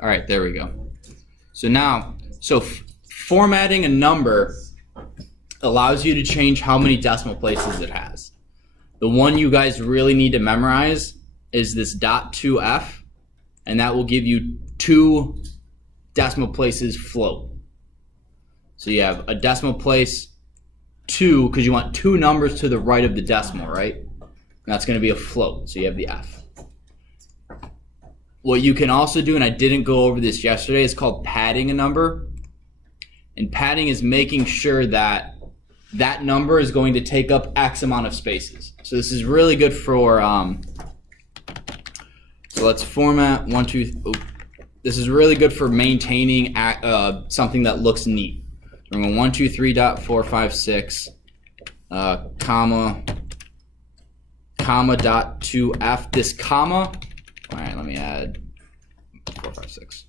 All right, there we go. So now, formatting a number allows you to change how many decimal places it has. The one you guys really need to memorize is this .2f, and that will give you 2 decimal places float. So you have a decimal place 2, because you want 2 numbers to the right of the decimal, right? And that's going to be a float, so you have the f. What you can also do, and I didn't go over this yesterday, is called padding a number. And padding is making sure that that number is going to take up X amount of spaces. So this is really good for, so let's format 1, 2, this is really good for maintaining something that looks neat. We're going 1, 2, 3, dot 4, 5, 6, comma dot 2f. This comma, all right, let me add 4, 5, 6.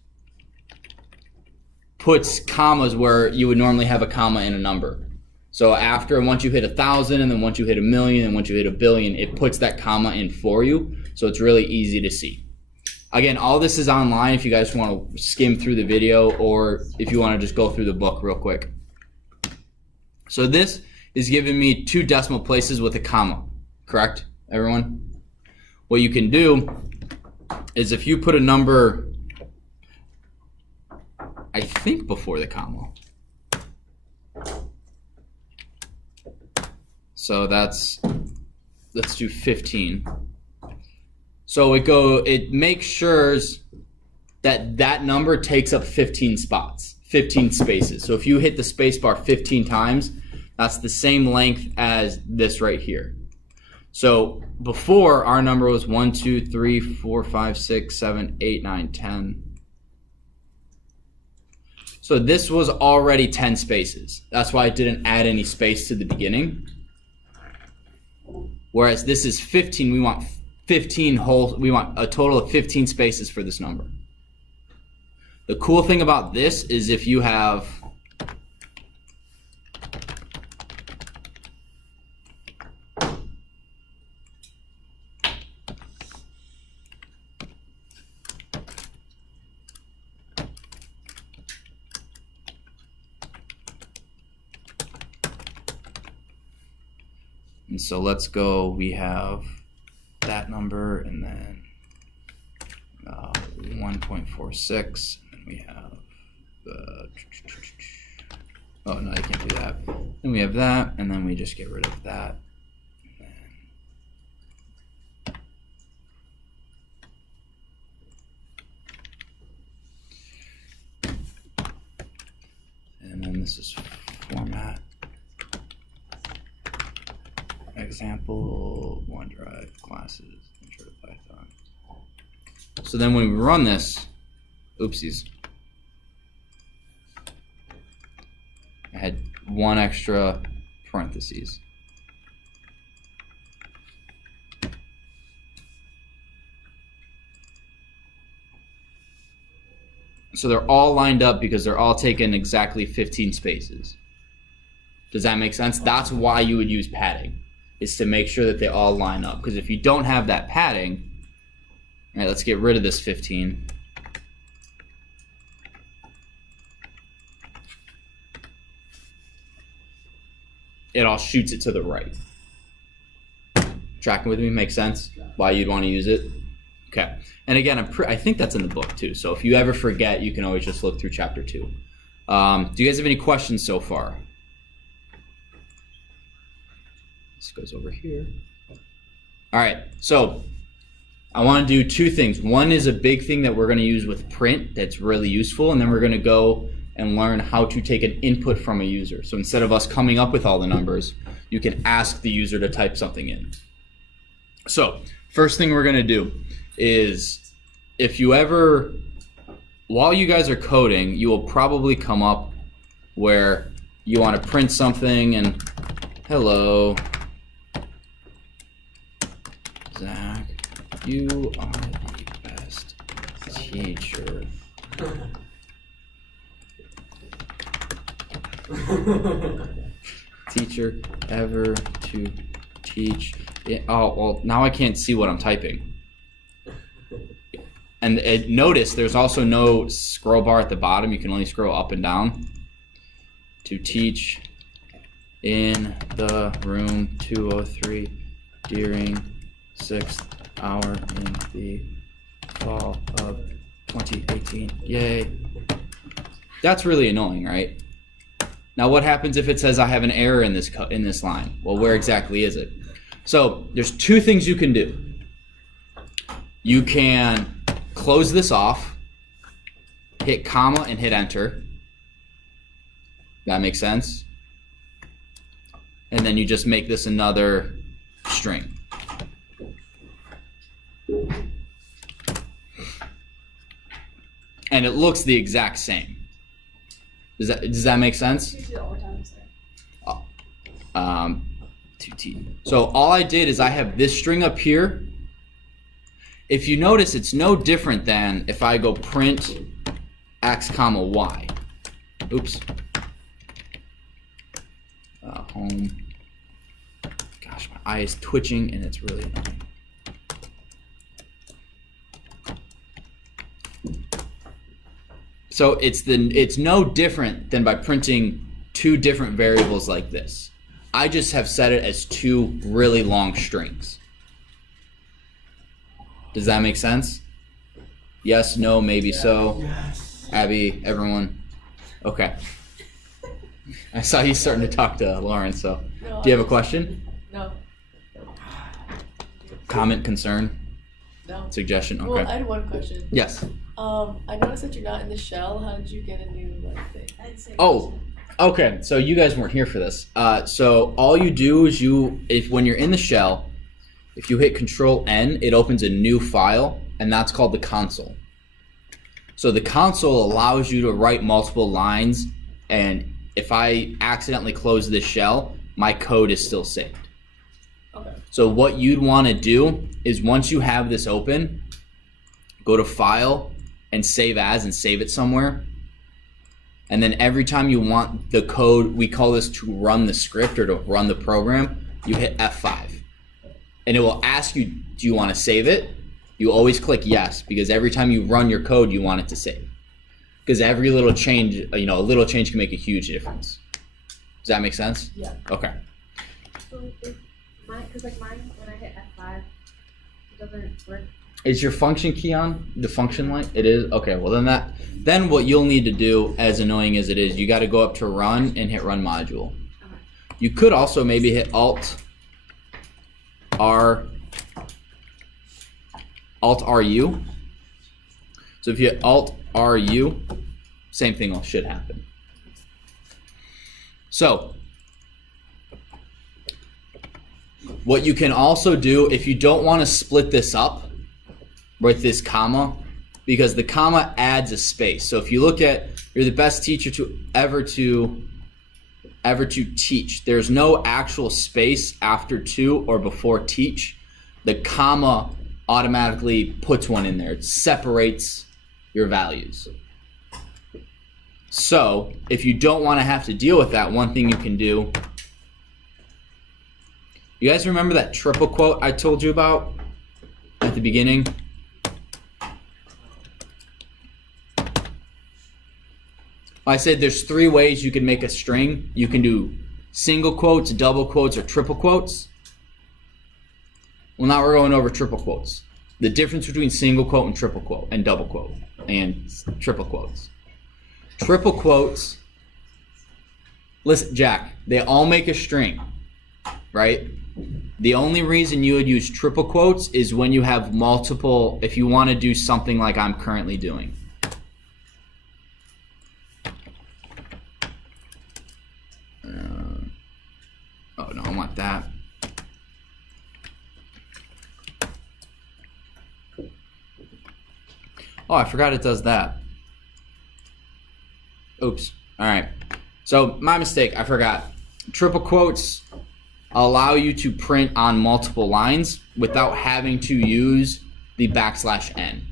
Puts commas where you would normally have a comma in a number. So once you hit 1,000, and then once you hit 1,000,000, and once you hit 1,000,000,000, it puts that comma in for you. So it's really easy to see. Again, all this is online if you guys want to skim through the video, or if you want to just go through the book real quick. So this is giving me 2 decimal places with a comma, correct, everyone? What you can do is if you put a number, I think before the comma. So let's do 15. So it makes sure that number takes up 15 spots, 15 spaces. So if you hit the space bar 15 times, that's the same length as this right here. So before, our number was 1, 2, 3, 4, 5, 6, 7, 8, 9, 10. So this was already 10 spaces. That's why I didn't add any space to the beginning. Whereas this is 15, we want a total of 15 spaces for this number. The cool thing about this is if you have and so let's go, we have that number, and then 1.46, and we have oh no, I can't do that. Then we have that, and then we just get rid of that. And then this is format. Example, OneDrive, classes, intro to Python. So then when we run this, oopsies, I had 1 extra parentheses. So they're all lined up because they're all taking exactly 15 spaces. Does that make sense? That's why you would use padding, is to make sure that they all line up. Because if you don't have that padding, all right, let's get rid of this 15. It all shoots it to the right. Tracking with me? Makes sense? Why you'd want to use it? Okay. And again, I think that's in the book too. So if you ever forget, you can always just look through chapter 2. Do you guys have any questions so far? This goes over here. All right, so I want to do 2 things. One is a big thing that we're going to use with print that's really useful, and then we're going to go and learn how to take an input from a user. So instead of us coming up with all the numbers, you can ask the user to type something in. So first thing we're going to do is, if you ever, while you guys are coding, you will probably come up where you want to print something and, hello, Zach, you are the best teacher. Teacher ever to teach. Oh, well, now I can't see what I'm typing. And notice there's also no scroll bar at the bottom. You can only scroll up and down. To teach in the room 203 during 6th hour in the fall of 2018. Yay. That's really annoying, right? Now what happens if it says I have an error in this line? Well, where exactly is it? So there's two things you can do. You can close this off, hit comma and hit enter. That makes sense? And then you just make this another string. And it looks the exact same. Does that make sense? So all I did is I have this string up here. If you notice, it's no different than if I go print x comma y. Oops. Home. Gosh, my eye is twitching and it's really annoying. So it's no different than by printing two different variables like this. I just have set it as two really long strings. Does that make sense? Yes, no, maybe so. Yes. Abby, everyone. Okay. I saw you starting to talk to Lauren, so. No, Do you have a question? No. Comment, concern, No. suggestion? Okay. Well, I had one question. Yes. I noticed that you're not in the shell. How did you get a new thing? Oh, okay. So you guys weren't here for this. So all you do is when you're in the shell, if you hit Control N, it opens a new file, and that's called the console. So the console allows you to write multiple lines, and if I accidentally close this shell, my code is still saved. Okay. So what you'd want to do is once you have this open, go to File and Save As and save it somewhere. And then every time you want the code, we call this to run the script or to run the program, you hit F5. And it will ask you, do you want to save it? You always click yes, because every time you run your code, you want it to save. Because every little change, a little change can make a huge difference. Does that make sense? Yeah. Okay. So because mine, when I hit F5, it doesn't work. Is your function key on the function light? It is? Okay, well then what you'll need to do, as annoying as it is, you got to go up to run and hit run module. Okay. You could also maybe hit Alt RU. So if you hit Alt RU, same thing should happen. So what you can also do, if you don't want to split this up with this comma, because the comma adds a space. So if you look at, you're the best teacher ever to teach, there's no actual space after to or before teach. The comma automatically puts one in there. It separates your values. So if you don't want to have to deal with that, one thing you can do, you guys remember that triple quote I told you about at the beginning? I said there's three ways you can make a string. You can do single quotes, double quotes, or triple quotes. Well, now we're going over triple quotes. The difference between single quote and triple quote and double quote and triple quotes. Triple quotes, listen, Jack, they all make a string, right? The only reason you would use triple quotes is when you have multiple, if you want to do something like I'm currently doing. Oh no, I want that. Oh, I forgot it does that. Oops. All right. So my mistake, I forgot. Triple quotes allow you to print on multiple lines without having to use the \n.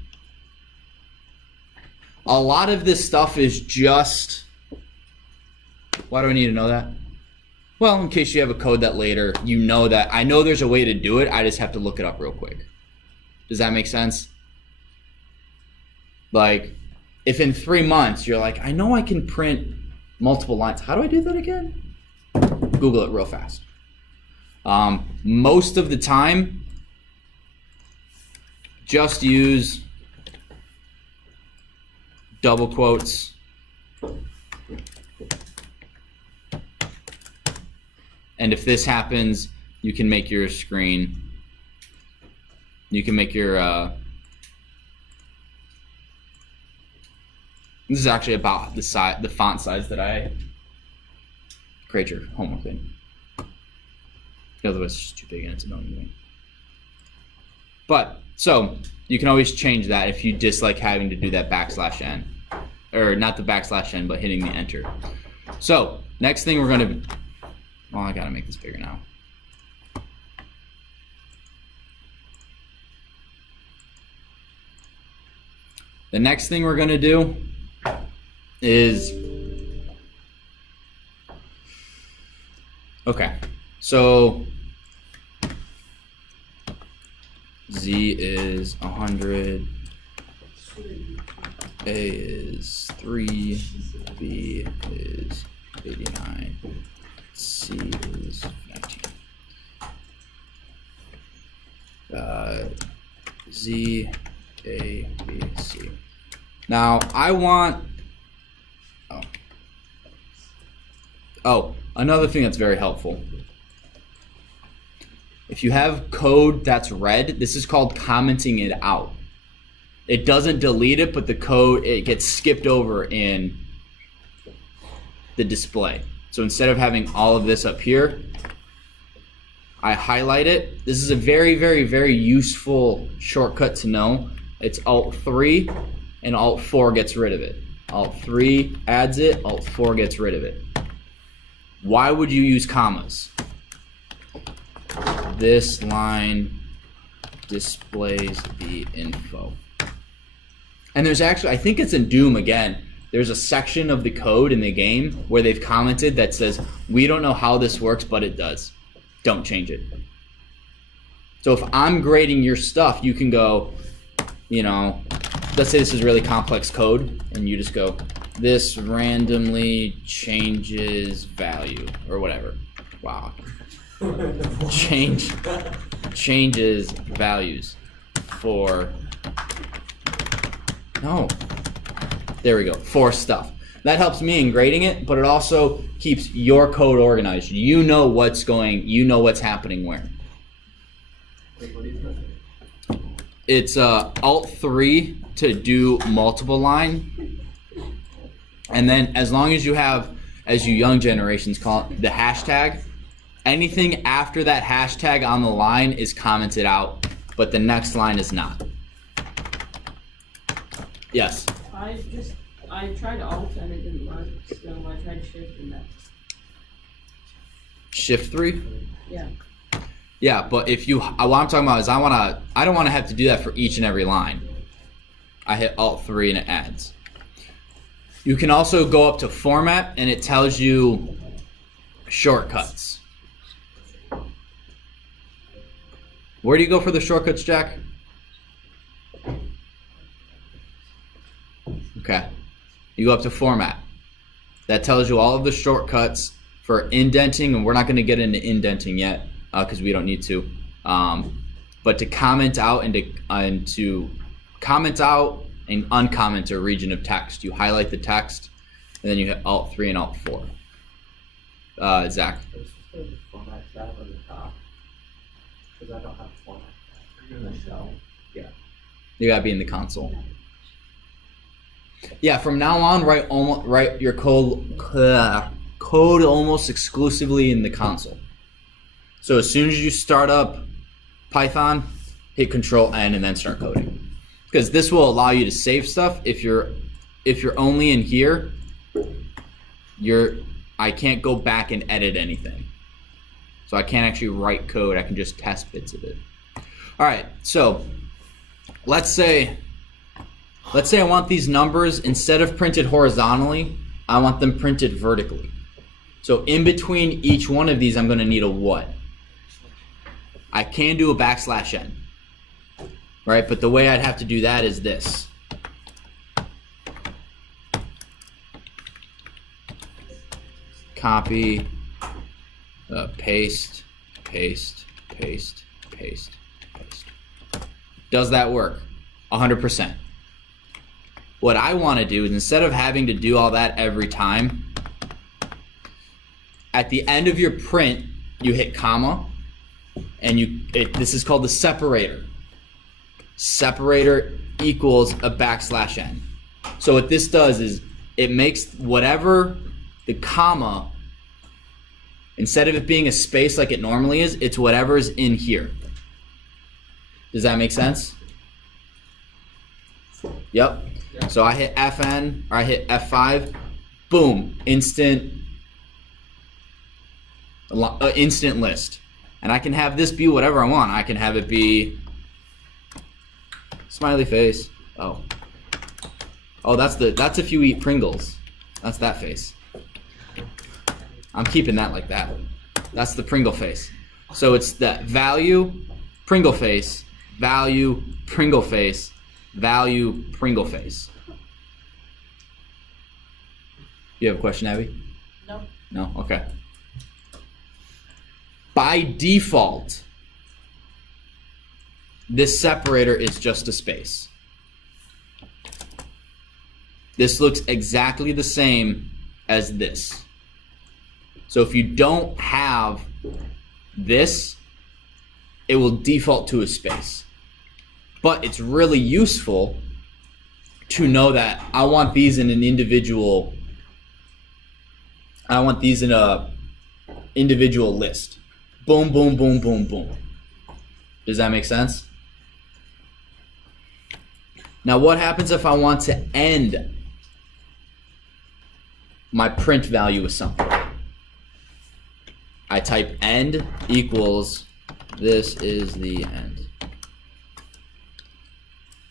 A lot of this stuff is just, why do I need to know that? Well, in case you have a code that later, you know that, I know there's a way to do it, I just have to look it up real quick. Does that make sense? Like, if in 3 months you're like, I know I can print multiple lines. How do I do that again? Google it real fast. Most of the time, just use double quotes and if this happens, you can make your screen, you can make your this is actually about the font size that I create your homework in. Otherwise it's just too big and it's annoying. But so you can always change that if you dislike having to do that \n, or not the \n, but hitting the enter. So next thing we're gonna, well, I gotta make this bigger now. The next thing we're gonna do is, okay, so Z is 100, A is 3, B is 89, C is 19. Z, A, B, C. Now I want, oh, another thing that's very helpful. If you have code that's red, this is called commenting it out. It doesn't delete it, but the code, it gets skipped over in the display. So instead of having all of this up here, I highlight it. This is a very, very, very useful shortcut to know. It's Alt-3 and Alt-4 gets rid of it. Alt-3 adds it, Alt-4 gets rid of it. Why would you use commas? This line displays the info. And there's actually, I think it's in Doom again, there's a section of the code in the game where they've commented that says, we don't know how this works, but it does. Don't change it. So if I'm grading your stuff, you can go, you know, let's say this is really complex code, and you just go, this randomly changes value, or whatever. Wow. Changes values for, no, there we go, for stuff. That helps me in grading it, but it also keeps your code organized. You know what's going, you know what's happening where. It's Alt-3 to do multiple line, and then as long as you have, as you young generations call it, the hashtag, anything after that hashtag on the line is commented out, but the next line is not. Yes? I tried Alt and it didn't work, so I tried Shift and that. Shift 3? Yeah. Yeah, but if you, what I'm talking about is I don't want to have to do that for each and every line. I hit Alt-3 and it adds. You can also go up to Format and it tells you shortcuts. Where do you go for the shortcuts, Jack? Okay. You go up to Format. That tells you all of the shortcuts for indenting, and we're not going to get into indenting yet because we don't need to. But to comment out and to comment out and uncomment a region of text, you highlight the text, and then you hit Alt-3 and Alt-4. Zach. Format tab on the top, because I don't have a format tab. In the shell. Yeah. You gotta be in the console. Yeah, from now on, write your code almost exclusively in the console. So as soon as you start up Python, hit Control-N and then start coding. Because this will allow you to save stuff. If you're only in here, I can't go back and edit anything. So I can't actually write code, I can just test bits of it. Alright, so let's say I want these numbers, instead of printed horizontally, I want them printed vertically. So in between each one of these, I'm going to need a what? I can do a \n, right? But the way I'd have to do that is this. copy, paste, paste, paste, paste, paste. Does that work? 100%. What I want to do is, instead of having to do all that every time, at the end of your print, you hit comma, and this is called the separator. Separator equals a \n. So what this does is it makes whatever the comma, instead of it being a space like it normally is, it's whatever's in here. Does that make sense? Yep. So I hit FN, or I hit F5, boom, instant list. And I can have this be whatever I want. I can have it be smiley face. Oh, that's if you eat Pringles. That's that face. I'm keeping that like that. That's the Pringle face. So it's that value, Pringle face, value, Pringle face, value, Pringle face. You have a question, Abby? No. No? Okay. By default, this separator is just a space. This looks exactly the same as this. So if you don't have this, it will default to a space. But it's really useful to know that I want these in an individual, individual list. Boom, boom, boom, boom, boom. Does that make sense? Now what happens if I want to end my print value with something? I type end equals, this is the end.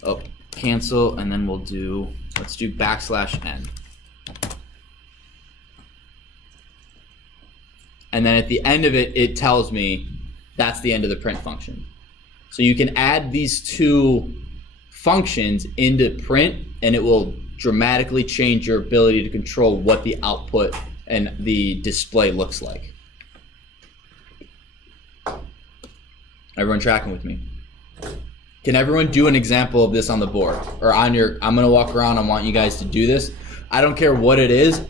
Oh, cancel, and then let's do \n. And then at the end of it, it tells me that's the end of the print function. So you can add these two functions into print, and it will dramatically change your ability to control what the output and the display looks like. Everyone tracking with me? Can everyone do an example of this on the board or on your? I'm gonna walk around. I want you guys to do this. I don't care what it is.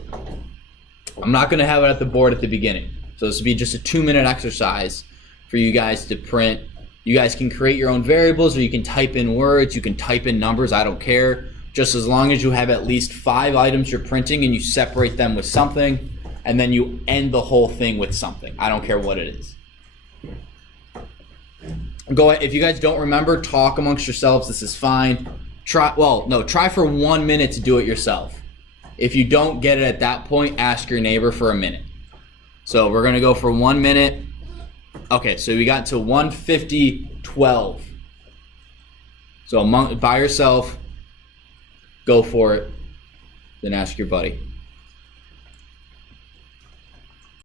I'm not gonna have it at the board at the beginning. So this will be just a 2-minute exercise for you guys to print. You guys can create your own variables, or you can type in words, you can type in numbers, I don't care. Just as long as you have at least 5 items you're printing and you separate them with something, and then you end the whole thing with something. I don't care what it is. Go ahead. If you guys don't remember, talk amongst yourselves. This is fine. Try for 1 minute to do it yourself. If you don't get it at that point, ask your neighbor for a minute. So we're gonna go for 1 minute. Okay, so we got to 150.12. So by yourself, go for it. Then ask your buddy.